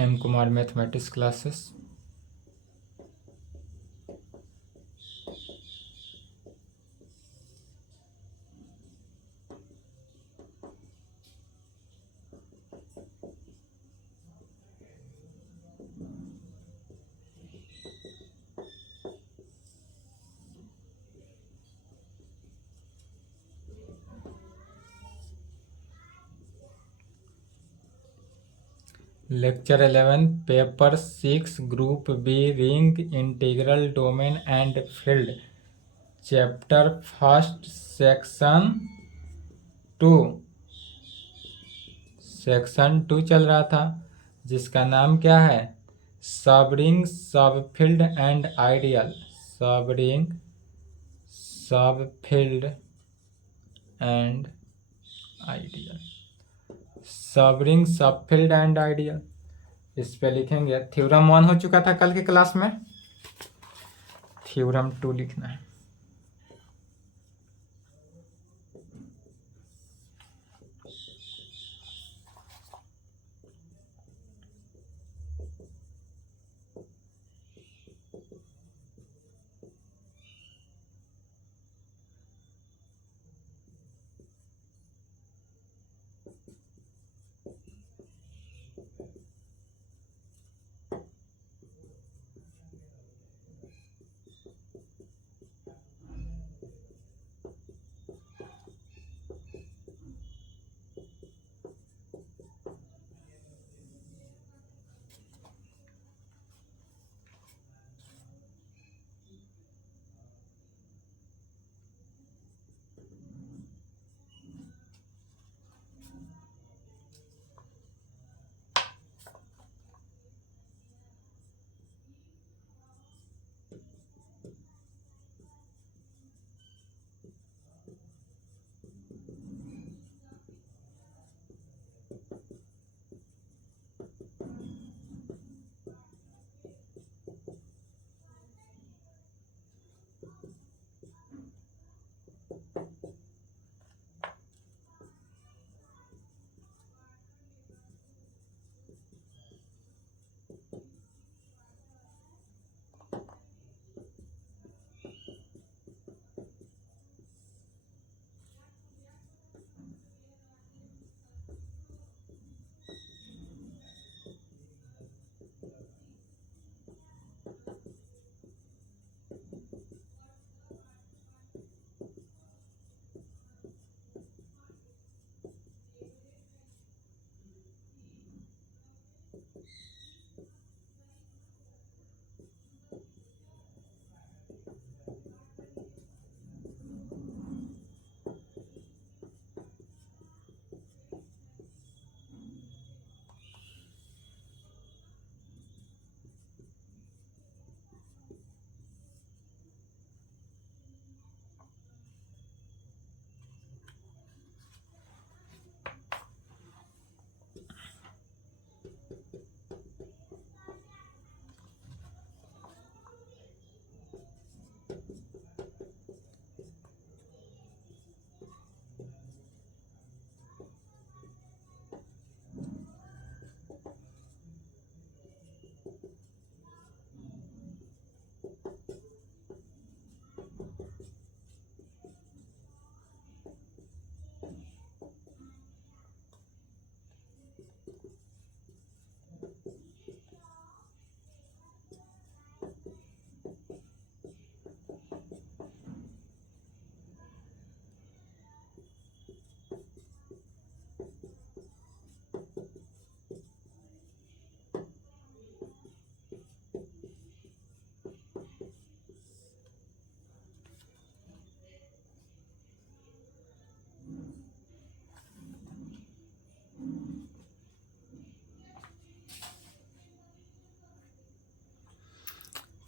M Kumar mathematics classes. Lecture 11 paper 6 group B ring integral domain and field chapter first section 2 चल रहा था, जिसका नाम क्या है? सब रिंग सब फील्ड एंड आइडियल। सब रिंग सब फील्ड एंड आइडियल। सब रिंग सब फील्ड एंड आइडियल। इस पे लिखेंगे थ्योरम 1 हो चुका था कल की क्लास में, थ्योरम 2 लिखना है।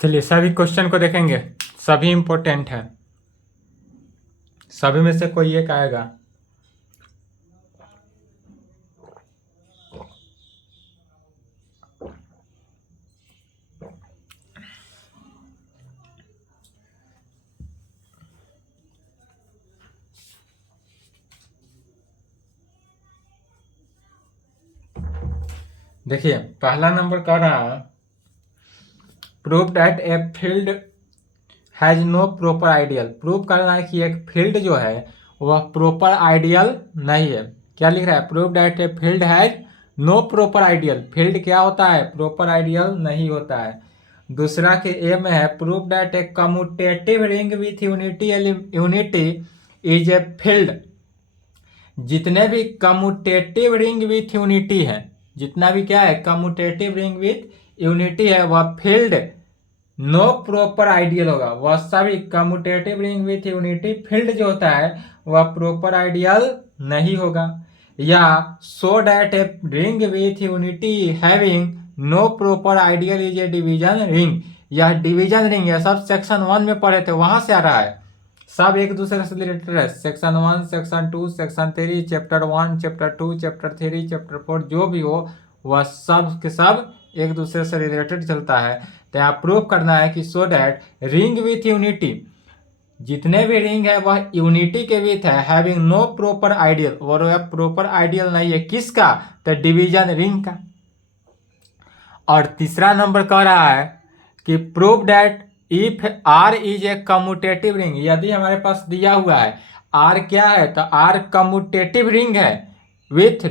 चलिए सभी क्वेश्चन को देखेंगे, सभी इंपॉर्टेंट है, सभी में से कोई एक आएगा। देखिए पहला नंबर कह रहा है prove that a field has no proper ideal. Prove करना है कि एक फील्ड जो है वह प्रॉपर आइडियल नहीं है। क्या लिख रहा है? Prove that a field has no proper ideal. Field क्या होता है? प्रॉपर आइडियल नहीं होता है। दूसरा के ए में है prove that a commutative ring with unity is a field. जितने भी कम्यूटेटिव रिंग विथ यूनिटी है, जितना भी क्या है कम्यूटेटिव रिंग विथ यूनिटी है, वह फील्ड नो प्रॉपर आइडियल होगा। वह सभी commutative ring with unity field जो होता है वह प्रॉपर आइडियल नहीं होगा। या show that a ring with unity having no proper ideal is a division ring. यह डिवीजन रिंग है, सब सेक्शन 1 में पढ़े थे, वहां से आ रहा है। सब एक दूसरे से रिलेटेड है। Section 1, section 2, section 3, chapter 1, chapter 2, chapter 3, chapter 4 जो भी हो वह सब के सब एक दूसरे से रिलेटेड चलता है। तो यहाँ प्रूव करना है कि so that ring with unity, जितने भी रिंग है वह यूनिटी के विथ है, हैविंग नो प्रॉपर आइडियल, और वह प्रॉपर आइडियल नहीं है। किसका? तो डिवीजन रिंग का। और तीसरा नंबर कह रहा है कि prove that if R is a commutative ring. यदि हमारे पास दिया हुआ है आर क्या है, तो आर कम्यूटेटिव रिंग है विथ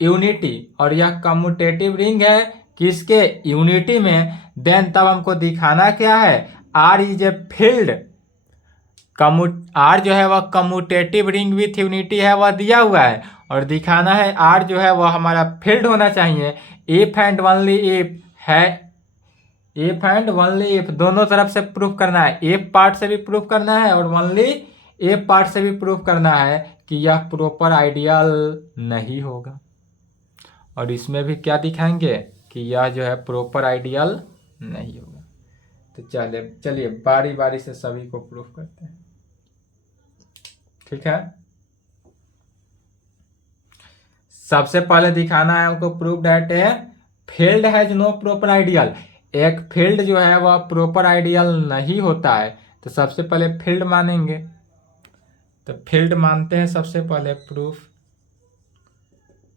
यूनिटी, और यह कम्यूटेटिव रिंग है किसके? यूनिटी में। देन तब हमको दिखाना क्या है? R is a field. R जो है वह कम्यूटेटिव रिंग विथ यूनिटी है, वह दिया हुआ है, और दिखाना है आर जो है वह हमारा फील्ड होना चाहिए इफ एंड ओनली इफ है। इफ एंड ओनली इफ दोनों तरफ से प्रूफ करना है। इफ पार्ट से भी प्रूफ करना है और ओनली इफ पार्ट से भी प्रूफ करना है कि यह प्रॉपर आइडियल नहीं होगा। और इसमें भी क्या दिखाएंगे कि यह जो है प्रॉपर आइडियल नहीं होगा। तो चलिए बारी बारी से सभी को प्रूफ करते हैं, ठीक है। सबसे पहले दिखाना है हमको proof that a field has no proper ideal. एक फील्ड जो है वह प्रॉपर आइडियल नहीं होता है। तो सबसे पहले फील्ड मानेंगे, तो फील्ड मानते हैं सबसे पहले। प्रूफ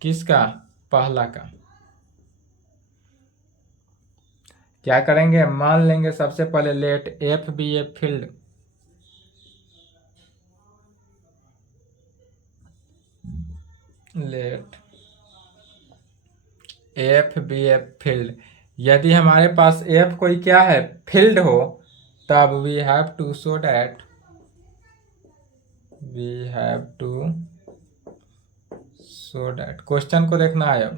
किसका? पहला का। क्या करेंगे? मान लेंगे सबसे पहले let F be a field. Let F be a field. यदि हमारे पास एफ कोई क्या है? फील्ड हो, तब we have to show that, we have to show that. Question को देखना है अब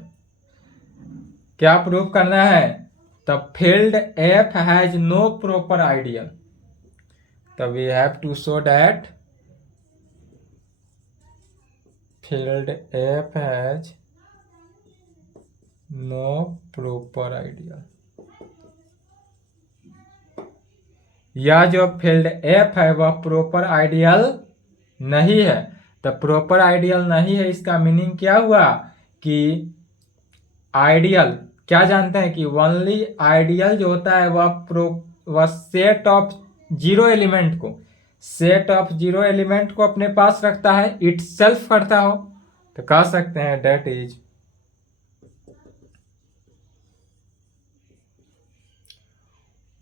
क्या प्रूफ करना है। तब field F has no proper ideal, तब we have to show that field F has no proper ideal. यह जो फील्ड एफ है वह प्रॉपर आइडियल नहीं है। तो प्रॉपर आइडियल नहीं है, इसका मीनिंग क्या हुआ कि आइडियल क्या जानते हैं कि ओनली आइडियल जो होता है वह सेट ऑफ जीरो एलिमेंट को, सेट ऑफ जीरो एलिमेंट को अपने पास रखता है, इट सेल्फ करता हो। तो कह सकते हैं that is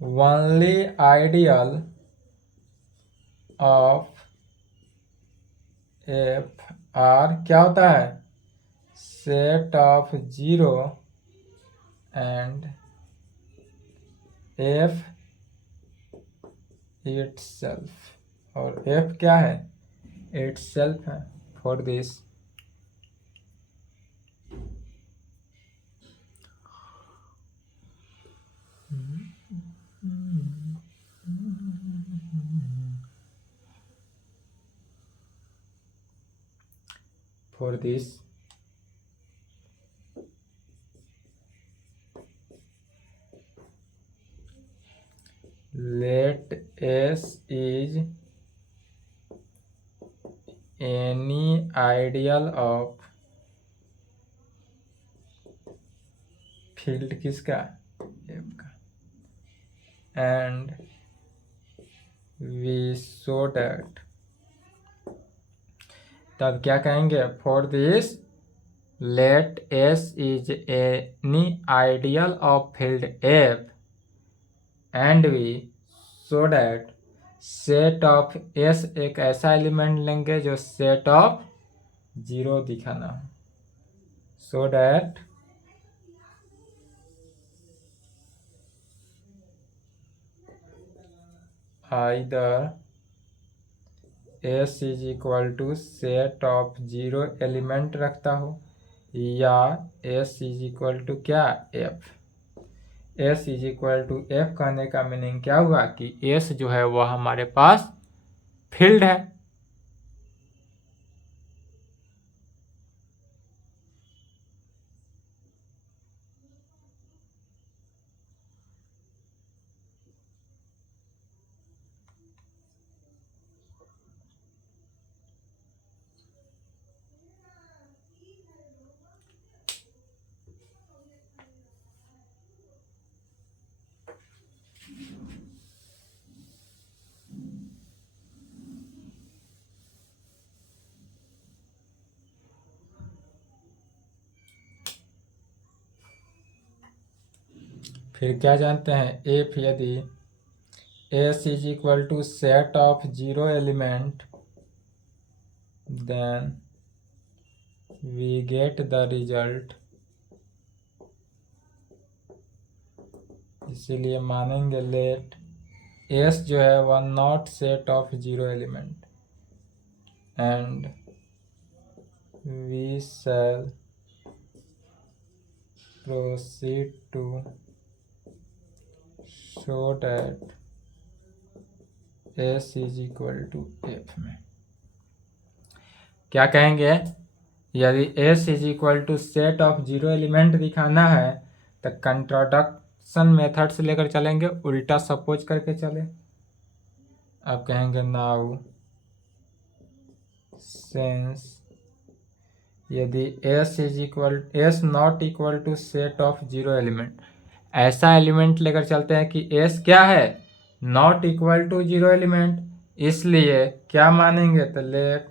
only ideal of F R क्या होता है? Set of zero and F it self. और एफ क्या है? इट सेल्फ है। For this for this let S is any ideal of field किसका? F का। and we show that, तब क्या कहेंगे? for this let S is any ideal of field F and we show that set of S एक ऐसा element लेंगे जो set of zero दिखाना हो, so that either S is equal to set of zero element रखता हो या S is equal to क्या F. S is equal to F कहने का मीनिंग क्या हुआ कि एस जो है वह हमारे पास फील्ड है। फिर क्या जानते हैं, इफ यदि S is equal to set of zero element then we get the result. इसीलिए मानेंगे लेट एस जो है वह not set of zero element and we shall proceed to show that S is equal to F में क्या कहेंगे, यदि S is equal to set of zero element दिखाना है तो कंट्रोडक्शन मेथड से लेकर चलेंगे, उल्टा सपोज करके चले। अब कहेंगे नाउ सिंस यदि S not equal to set of zero element, ऐसा एलिमेंट लेकर चलते हैं कि एस क्या है, not equal to zero element, इसलिए क्या मानेंगे तो लेट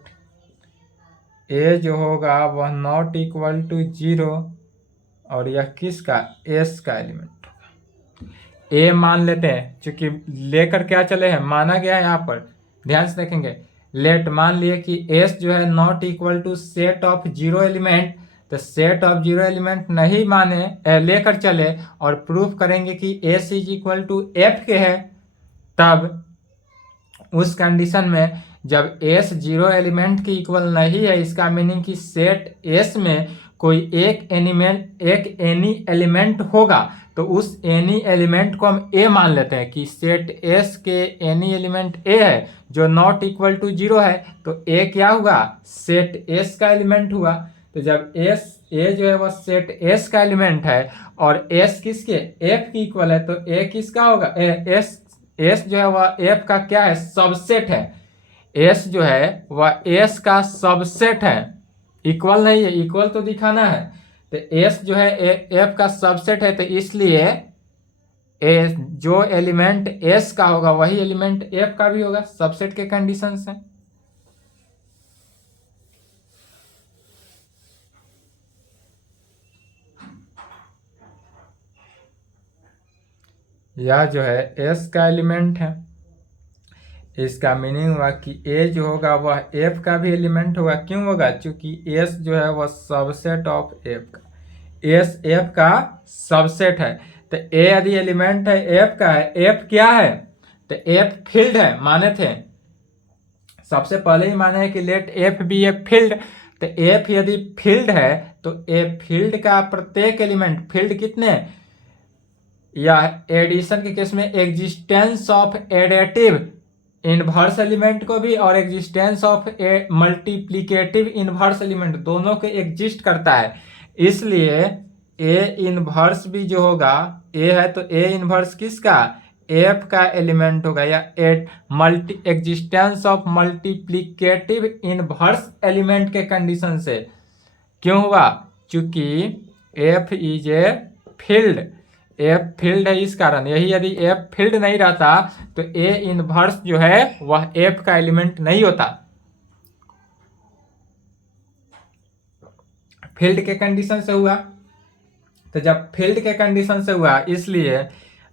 ए जो होगा वह नॉट इक्वल टू जीरो और यह किसका, एस का एलिमेंट होगा। ए मान लेते हैं, चूंकि लेकर क्या चले हैं, माना गया है यहाँ पर, ध्यान से देखेंगे। लेट मान लिए कि एस जो है not equal to set of zero element, तो सेट ऑफ जीरो एलिमेंट नहीं माने लेकर चले और प्रूफ करेंगे कि S is equal to F के है, तब उस कंडीशन में जब एस जीरो एलिमेंट की इक्वल नहीं है, इसका मीनिंग कि सेट एस में कोई एक एनी एलिमेंट होगा, तो उस एनी एलिमेंट को हम ए मान लेते हैं कि सेट एस के एनी एलिमेंट ए है जो नॉट इक्वल टू जीरो है, तो ए क्या हुआ, सेट एस का एलिमेंट हुआ। तो जब एस ए जो है वह सेट एस का एलिमेंट है और एस किसके, एफ की इक्वल है, तो ए किसका होगा, एस जो है वह एफ का क्या है, सबसेट है। एस जो है वह एस का सबसेट है, इक्वल नहीं है, इक्वल तो दिखाना है। तो एस जो है एफ का सबसेट है, तो इसलिए जो एलिमेंट एस का होगा वही एलिमेंट एफ का भी होगा, सबसेट के कंडीशन से। यह जो है एस का एलिमेंट है, इसका मीनिंग हुआ कि ए जो होगा वह एफ का भी एलिमेंट होगा। क्यों होगा, क्योंकि एस जो है वह सबसेट ऑफ एफ का, एस एफ का सबसेट है। तो ए यदि एलिमेंट है एफ का है, एफ क्या है, तो एफ फील्ड है, माने थे सबसे पहले ही माने है कि let F be a field. तो एफ यदि फील्ड है तो ए फील्ड का प्रत्येक एलिमेंट, फील्ड कितने, या एडिशन के केस में existence of additive inverse element को भी और existence of multiplicative inverse element दोनों के एग्जिस्ट करता है। इसलिए ए इनवर्स भी जो होगा, ए है तो ए इनवर्स किसका, एफ का एलिमेंट होगा, या existence of multiplicative inverse element के कंडीशन से। क्यों हुआ, क्योंकि F is a field, F field है इस कारण। यही यदि एफ फील्ड नहीं रहता तो ए इनवर्स जो है वह एफ का एलिमेंट नहीं होता। फील्ड के कंडीशन से हुआ। तो जब फील्ड के कंडीशन से हुआ, इसलिए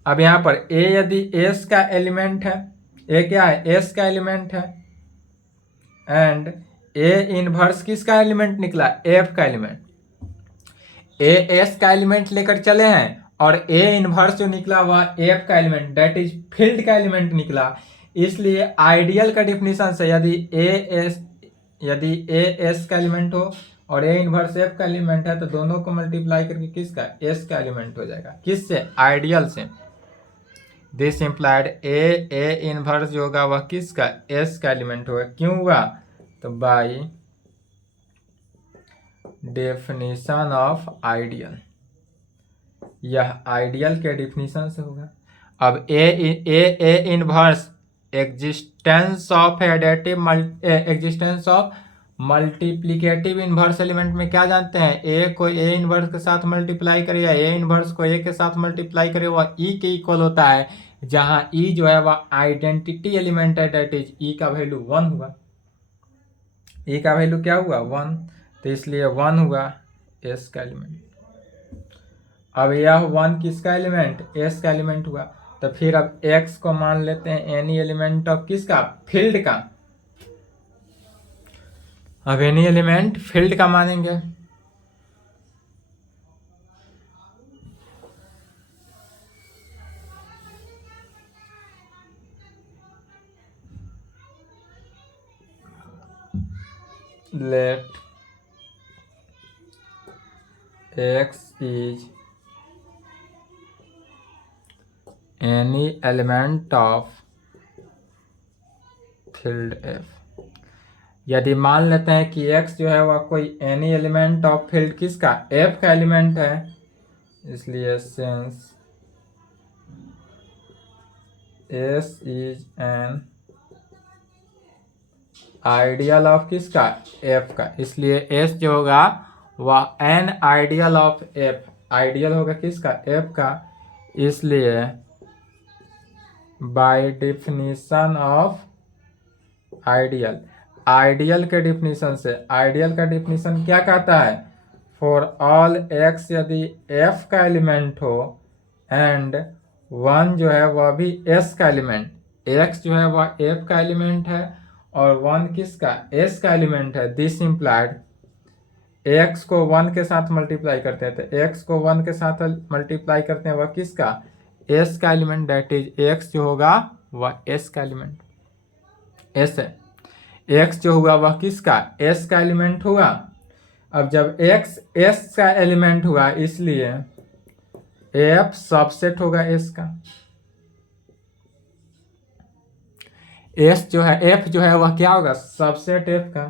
अब यहाँ पर ए यदि एस का एलिमेंट है, ए क्या है, एस का एलिमेंट है, एंड ए इनवर्स किसका एलिमेंट निकला, एफ का एलिमेंट, ए एस का एलिमेंट लेकर चले हैं और ए इनवर्स जो निकला वह एफ का एलिमेंट, दैट इज फील्ड का एलिमेंट निकला। इसलिए आइडियल का डिफिनीशन से यदि ए एस का एलिमेंट हो और ए इनवर्स एफ का एलिमेंट है, तो दोनों को मल्टीप्लाई करके किसका, एस का एलिमेंट हो जाएगा। किससे, आइडियल से। दिस इम्प्लाइड ए इनवर्स जो होगा वह किसका, एस का एलिमेंट होगा। क्यों हुआ, तो बाई डेफिनेशन ऑफ आइडियल, यह आइडियल के डिफिनीशन से होगा। अब A inverse existence of existence of multiplicative inverse element में क्या जानते हैं, ए को ए इनवर्स के साथ मल्टीप्लाई करे या ए इनवर्स को ए के साथ मल्टीप्लाई करे वह ई के इक्वल होता है, जहां ई जो है वह आइडेंटिटी एलिमेंट है, दैट इज ई का वैल्यू 1 हुआ। ई का वैल्यू क्या हुआ, 1, तो इसलिए 1 हुआ एस का एलिमेंट। अब यह 1 किसका एलिमेंट, एस का एलिमेंट हुआ। तो फिर अब x को मान लेते हैं एनी एलिमेंट ऑफ किसका, फील्ड का। अब एनी एलिमेंट फील्ड का मानेंगे। Let x is any element of field f। यदि मान लेते हैं कि x जो है वह कोई एनी एलिमेंट ऑफ फील्ड किसका, f का एलिमेंट है, इसलिए since s is an ideal of किसका, f का, इसलिए s जो होगा वह an ideal of f, ideal होगा किसका, f का। इसलिए by definition of ideal, ideal के डिफिनीशन से, आइडियल का डिफिनीशन क्या कहता है, फॉर ऑल x यदि f का एलिमेंट हो एंड 1 जो है वह भी s का एलिमेंट, x जो है वह f का एलिमेंट है और 1 किसका, s का एलिमेंट है। दिस इम्प्लाइड x को 1 के साथ मल्टीप्लाई करते हैं, तो x को 1 के साथ मल्टीप्लाई करते हैं वह किसका, s का एलिमेंट, दैट इज x जो होगा वह s का एलिमेंट, s है, x जो हुआ वह किसका, s का एलिमेंट हुआ। अब जब x s का एलिमेंट हुआ, इसलिए f सबसेट होगा s का, s जो है, f जो है वह क्या होगा, सबसेट f का।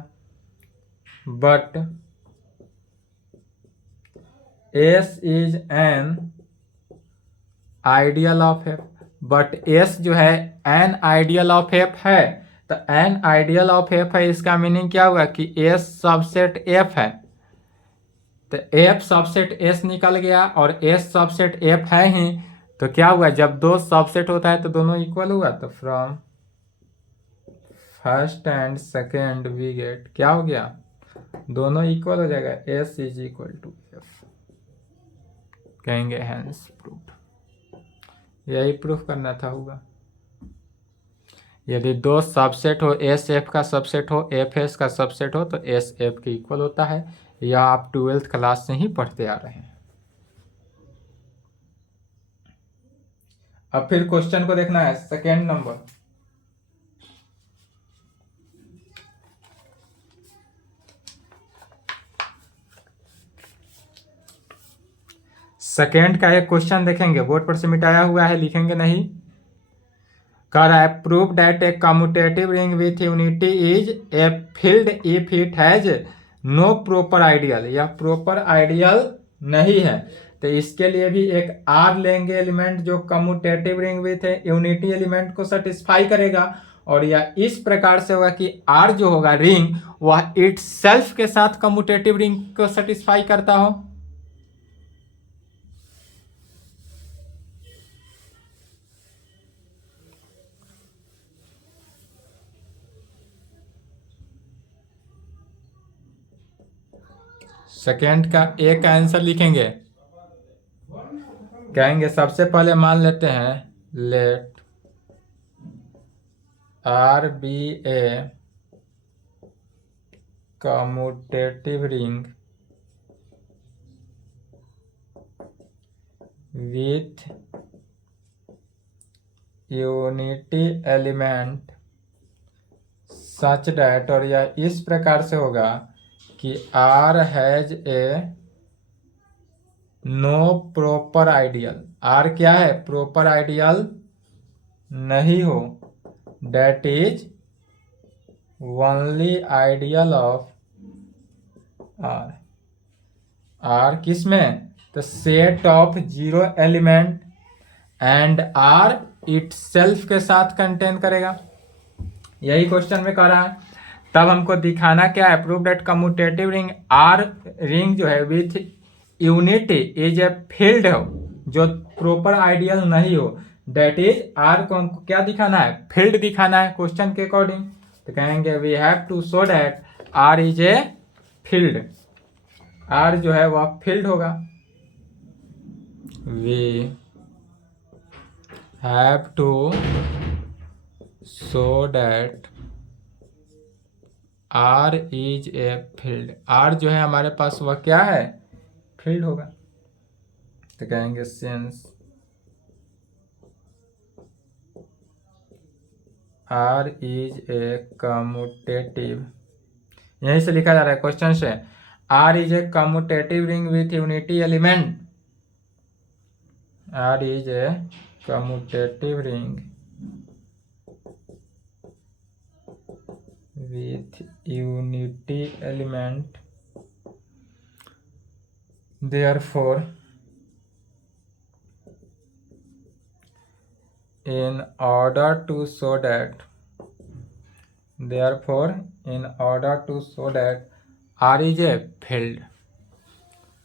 But s is an ideal of f, but s जो है एन आइडियल ऑफ f है, तो एन आइडियल ऑफ f है, इसका मीनिंग क्या हुआ कि s सबसेट f है, तो f सबसेट s निकल गया और s सबसेट f है ही, तो क्या हुआ, जब दो सबसेट होता है तो दोनों इक्वल हुआ, तो from first and second we get, क्या हो गया, दोनों इक्वल हो जाएगा, s is equal to f, कहेंगे हैंस प्रूफ। यही प्रूफ करना था, होगा। यदि दो सबसेट हो, एस एफ का सबसेट हो, एफ एस का सबसेट हो, तो एस एफ के इक्वल होता है। यह आप 12th क्लास से ही पढ़ते आ रहे हैं। अब फिर क्वेश्चन को देखना है, सेकेंड नंबर। सेकेंड का एक क्वेश्चन देखेंगे, बोर्ड पर से मिटाया हुआ है, लिखेंगे नहीं। कह रहा है prove that a commutative ring with unity is a field if it has no proper ideal. यह प्रॉपर आइडियल नहीं है, तो इसके लिए भी एक आर लेंगे एलिमेंट जो commutative ring with unity element को सेटिस्फाई करेगा, और यह इस प्रकार से होगा कि आर जो होगा रिंग वह इटसेल्फ के साथ कम्यूटेटिव रिंग को सेटिस्फाई करता हो। सेकेंड का ए का आंसर लिखेंगे। कहेंगे सबसे पहले मान लेते हैं let R be a commutative ring with unity element such that, और यह इस प्रकार से होगा कि R has a no proper ideal. R क्या है? प्रॉपर आइडियल नहीं हो। That is only ideal of R. R किस में? तो set of zero element and R itself के साथ कंटेन करेगा। यही क्वेश्चन में कह रहा है। तब हमको दिखाना क्या है? Prove that commutative ring R ring जो है with unity is a field हो जो प्रॉपर आइडियल नहीं हो। डेट इज आर को हमको क्या दिखाना है? फील्ड दिखाना है क्वेश्चन के अकॉर्डिंग। तो कहेंगे we have to show that R is a field. R जो है वह फील्ड होगा। We have to show that R is a field. R जो है हमारे पास वह क्या है? फील्ड होगा। तो कहेंगे since R is a commutative, यहीं से लिखा जा रहा है क्वेश्चन से, R is a commutative ring with unity element. R is a commutative ring with unity element, therefore in order to show that R is a field,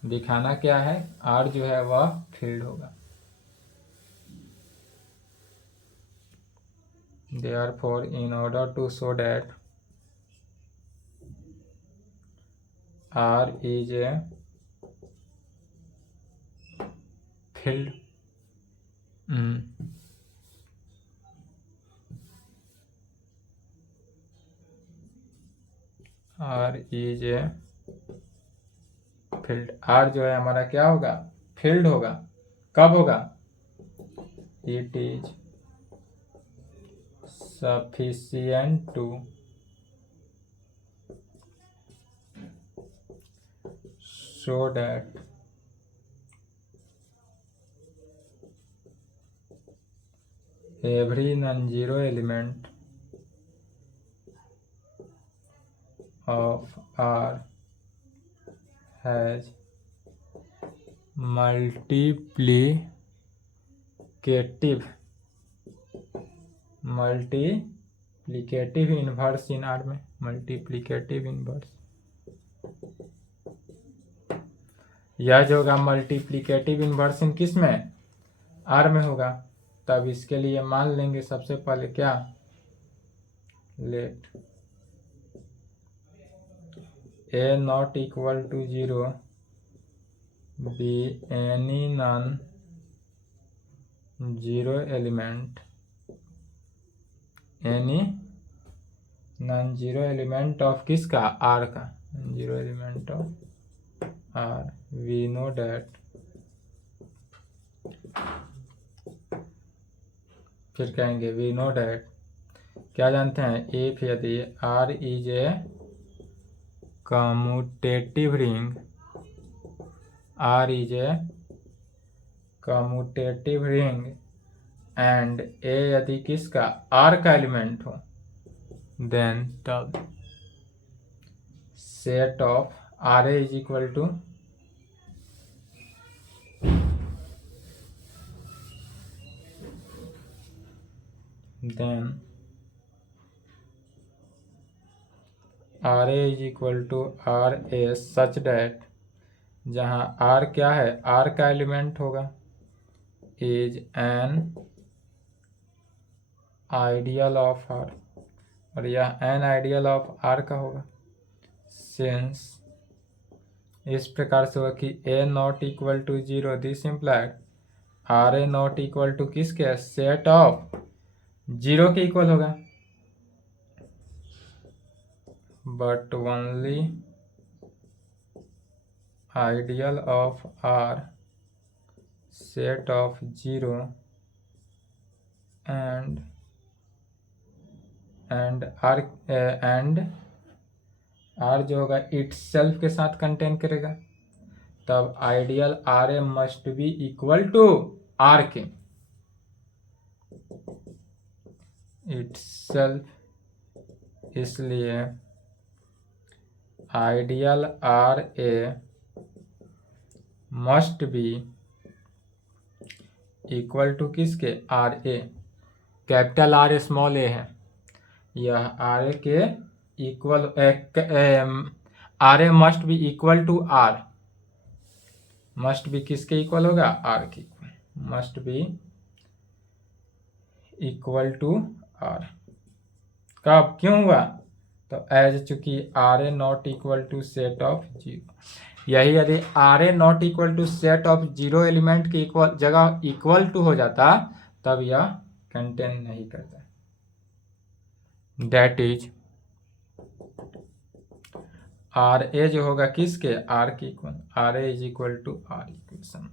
दिखाना क्या है? R जो है वह फील्ड होगा। therefore in order to show that R is a field, R is a field. R जो है हमारा क्या होगा? फील्ड होगा। कब होगा? It is sufficient to show that every non-zero element of R has multiplicative inverse in are में, multiplicative inverse. यह जो होगा मल्टीप्लिकेटिव इन्वर्स इन किस में? आर में होगा। तब इसके लिए मान लेंगे सबसे पहले क्या? Let A not equal to 0 be any non zero element, any non zero element of किसका? आर का। Zero element of R. We know that, फिर कहेंगे वी नो दैट, क्या जानते हैं? इफ यदि R is a commutative ring, R is a commutative ring and A यदि किसका? आर का एलिमेंट हो, देन तब set of R A is equal to then RA is equal to R A such that, जहाँ R क्या है? R का element होगा, is an ideal of R, और यह एन आइडियल ऑफ R का होगा। सिंस इस प्रकार से हुआ कि a not equal to 0, this implied R A not equal to किसके, सेट ऑफ 0 के इक्वल होगा, but only ideal of R set of 0 and R जो होगा इटसेल्फ के साथ कंटेन करेगा, तब ideal R A must be equal to R के इटसेल्फ, इसलिए ideal R A must be equal to किसके, R A, capital R small A है, यह आर ए के equal, R A must be equal to R, must be किसके equal होगा, R के equal, must be equal to R. कब, क्यों हुआ, तो एज चूंकि R A not equal to set of 0, यही यदि R A not equal to set of 0 element की इक्वल जगह इक्वल टू हो जाता तब यह कंटेन नहीं करता, दैट इज आर ए जो होगा किसके, आर के equal, R A is equal to R equation.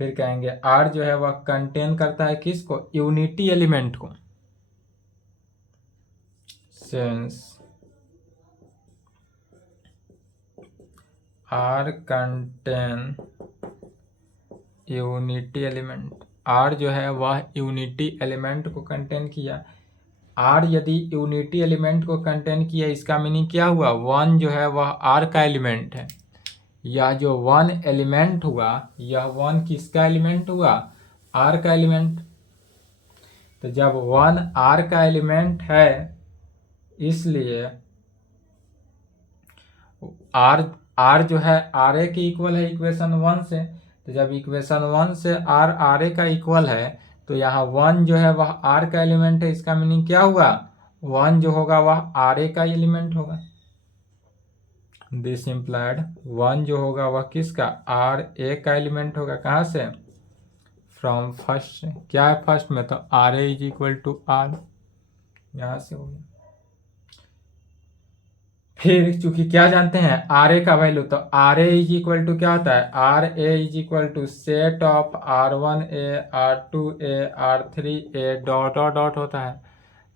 फिर कहेंगे आर जो है वह कंटेन करता है किसको, यूनिटी एलिमेंट को, since R contain unity element, R जो है वह यूनिटी एलिमेंट को कंटेन किया, आर यदि यूनिटी एलिमेंट को कंटेन किया इसका मीनिंग क्या हुआ, 1 जो है वह आर का एलिमेंट है, यह जो 1 एलिमेंट हुआ यह 1 किसका एलिमेंट हुआ, आर का एलिमेंट। तो जब 1 आर का एलिमेंट है इसलिए आर जो है आर ए के इक्वल है इक्वेशन 1 से, तो जब इक्वेशन 1 से आर ए का इक्वल है तो यहाँ 1 जो है वह आर का एलिमेंट है, इसका मीनिंग क्या हुआ, 1 जो होगा वह आर ए का एलिमेंट होगा, दिस इम्प्लाइड 1 जो होगा वह किसका, आर ए का एलिमेंट होगा, कहाँ से, फ्रॉम फर्स्ट से, क्या है फर्स्ट में, तो R A is equal to R, यहाँ से हो गया। फिर चूंकि क्या जानते हैं आर ए का वैल्यू, तो R A is equal to क्या होता है, R A is equal to set of R1 A, R2 A, R3 A dot dot dot होता है,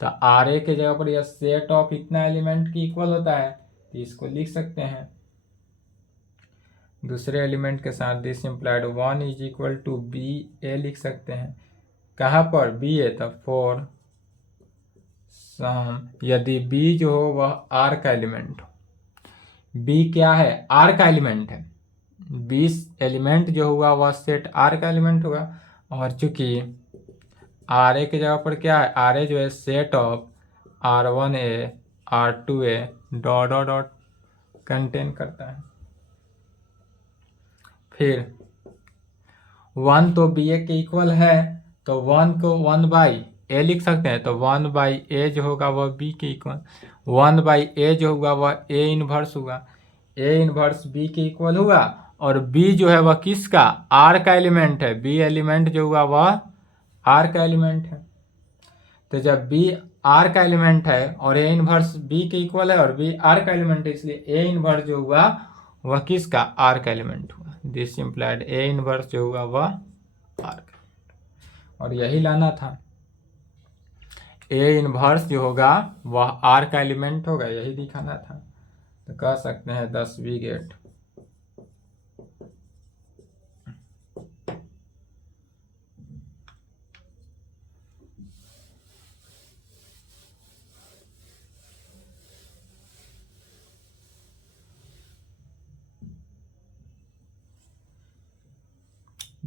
तो आर ए के जगह पर यह सेट ऑफ इतना एलिमेंट की इक्वल होता है, तो इसको लिख सकते हैं दूसरे एलिमेंट के साथ, this implied 1 is equal to B A लिख सकते हैं, कहाँ पर, बी ए, तो फॉर सम, यदि b जो हो वह r का एलिमेंट हो, b क्या है, r का एलिमेंट है, 20 एलिमेंट जो हुआ वह सेट r का एलिमेंट होगा, और चूंकि r a की जगह पर क्या है, r a जो है set of R1 A, R2 A dot dot dot contain करता है। फिर 1 तो बी ए के इक्वल है, तो 1 को 1 बाई ए लिख सकते हैं, तो 1 बाई ए जो होगा वह बी के इक्वल, 1 बाई ए जो होगा वह ए इनवर्स हुआ, ए इनवर्स बी के इक्वल हुआ, और बी जो है वह किसका, आर का एलिमेंट है, बी एलिमेंट जो हुआ वह आर का एलिमेंट है। तो जब बी आर का एलिमेंट है और ए इनवर्स बी के इक्वल है और बी आर का एलिमेंट है, इसलिए ए इनवर्स जो हुआ वह किसका, आर का एलिमेंट हुआ, दिस इम्प्लाइड ए इनवर्स जो हुआ वह आर का, और यही लाना था, ए इनवर्स जो होगा वह आर का एलिमेंट होगा, यही दिखाना था। तो कह सकते हैं 10वीं गेट।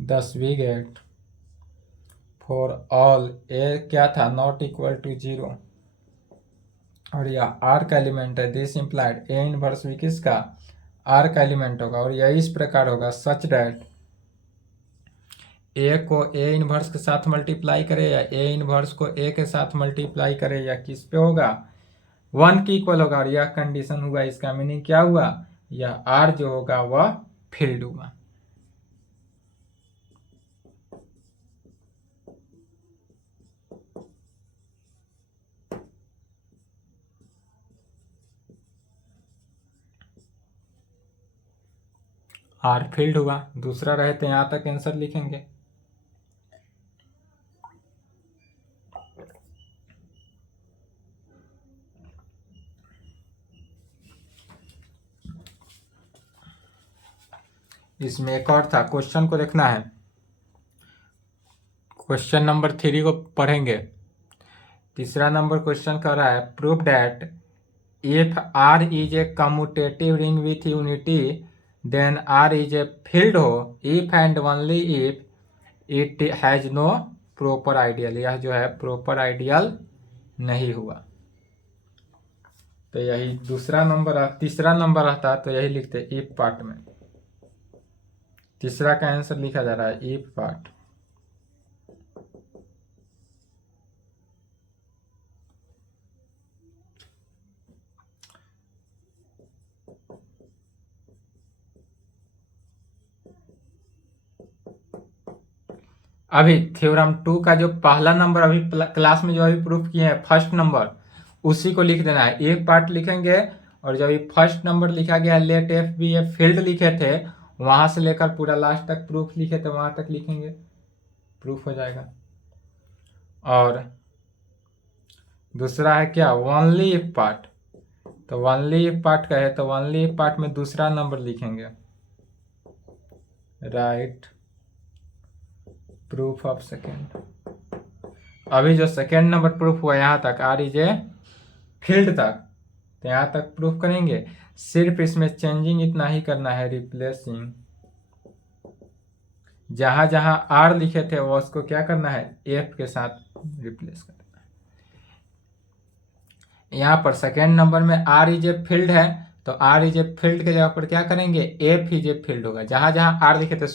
दसवीं गेट फॉर ऑल ए क्या था, नॉट इक्वल टू 0, और यह आर का एलिमेंट है, दिस इम्प्लाइड ए इनवर्स भी किसका, आर का एलिमेंट होगा, और यह इस प्रकार होगा सच डैट ए को ए इनवर्स के साथ मल्टीप्लाई करे या ए इनवर्स को ए के साथ मल्टीप्लाई करे या किस पे होगा, 1 की इक्वल होगा, और यह कंडीशन हुआ, इसका मीनिंग क्या हुआ, यह आर जो होगा वह फील्ड होगा। आर फील्ड हुआ। दूसरा रहे तो यहां तक आंसर लिखेंगे। इसमें एक और था, क्वेश्चन को देखना है। क्वेश्चन नंबर 3 को पढ़ेंगे। तीसरा नंबर क्वेश्चन कह रहा है prove that if R is a commutative ring with unity then R is a field हो if and only if it has no proper ideal. यह जो है प्रॉपर आइडियल नहीं हुआ। तो यही दूसरा नंबर, तीसरा नंबर रहता तो यही लिखते इफ पार्ट में। तीसरा का आंसर लिखा जा रहा है इफ पार्ट। अभी थ्योरम 2 का जो पहला नंबर अभी क्लास में जो अभी प्रूफ किए हैं फर्स्ट नंबर, उसी को लिख देना है। एक पार्ट लिखेंगे और जब ये फर्स्ट नंबर लिखा गया let F be a field लिखे थे, वहां से लेकर पूरा लास्ट तक प्रूफ लिखे थे वहां तक लिखेंगे, प्रूफ हो जाएगा। और दूसरा है क्या ओनली इफ पार्ट। तो ओनली इफ पार्ट का है तो ओनली इफ पार्ट में दूसरा नंबर लिखेंगे, राइट प्रूफ ऑफ सेकेंड। अभी जो सेकेंड नंबर प्रूफ हुआ यहाँ तक आर इज ए फील्ड तक, तो यहाँ तक प्रूफ करेंगे। सिर्फ इसमें चेंजिंग इतना ही करना है, रिप्लेसिंग। जहां जहां आर लिखे थे वो उसको क्या करना है एफ के साथ रिप्लेस करना है। यहाँ पर सेकेंड नंबर में आर इज ए फील्ड है तो आर इज ए फील्ड के जगह पर क्या करेंगे एफ इज ए फील्ड होगा। जहां जहां आर लिखे थे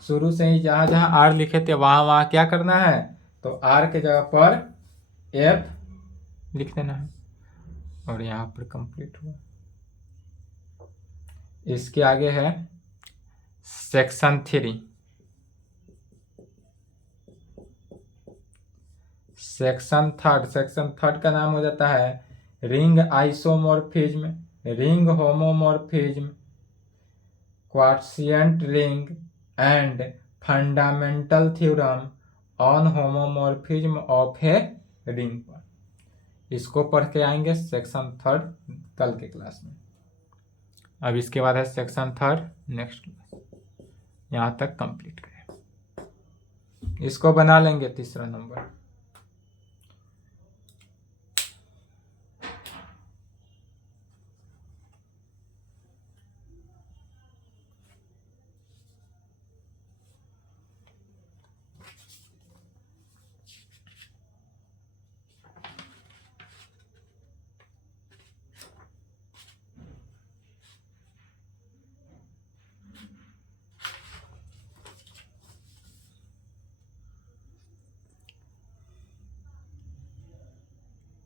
शुरू से ही जहां जहां आर लिखे थे वहां वहां क्या करना है, तो आर के जगह पर एफ लिख देना है और यहाँ पर कंप्लीट हुआ। इसके आगे है सेक्शन 3। सेक्शन थर्ड का नाम हो जाता है ring isomorphism, ring homomorphism, quotient ring and fundamental theorem on homomorphism of a ring पर। इसको पढ़ के आएंगे सेक्शन 3 कल के क्लास में। अब इसके बाद है सेक्शन 3 नेक्स्ट क्लास। यहाँ तक कंप्लीट करें, इसको बना लेंगे तीसरा नंबर।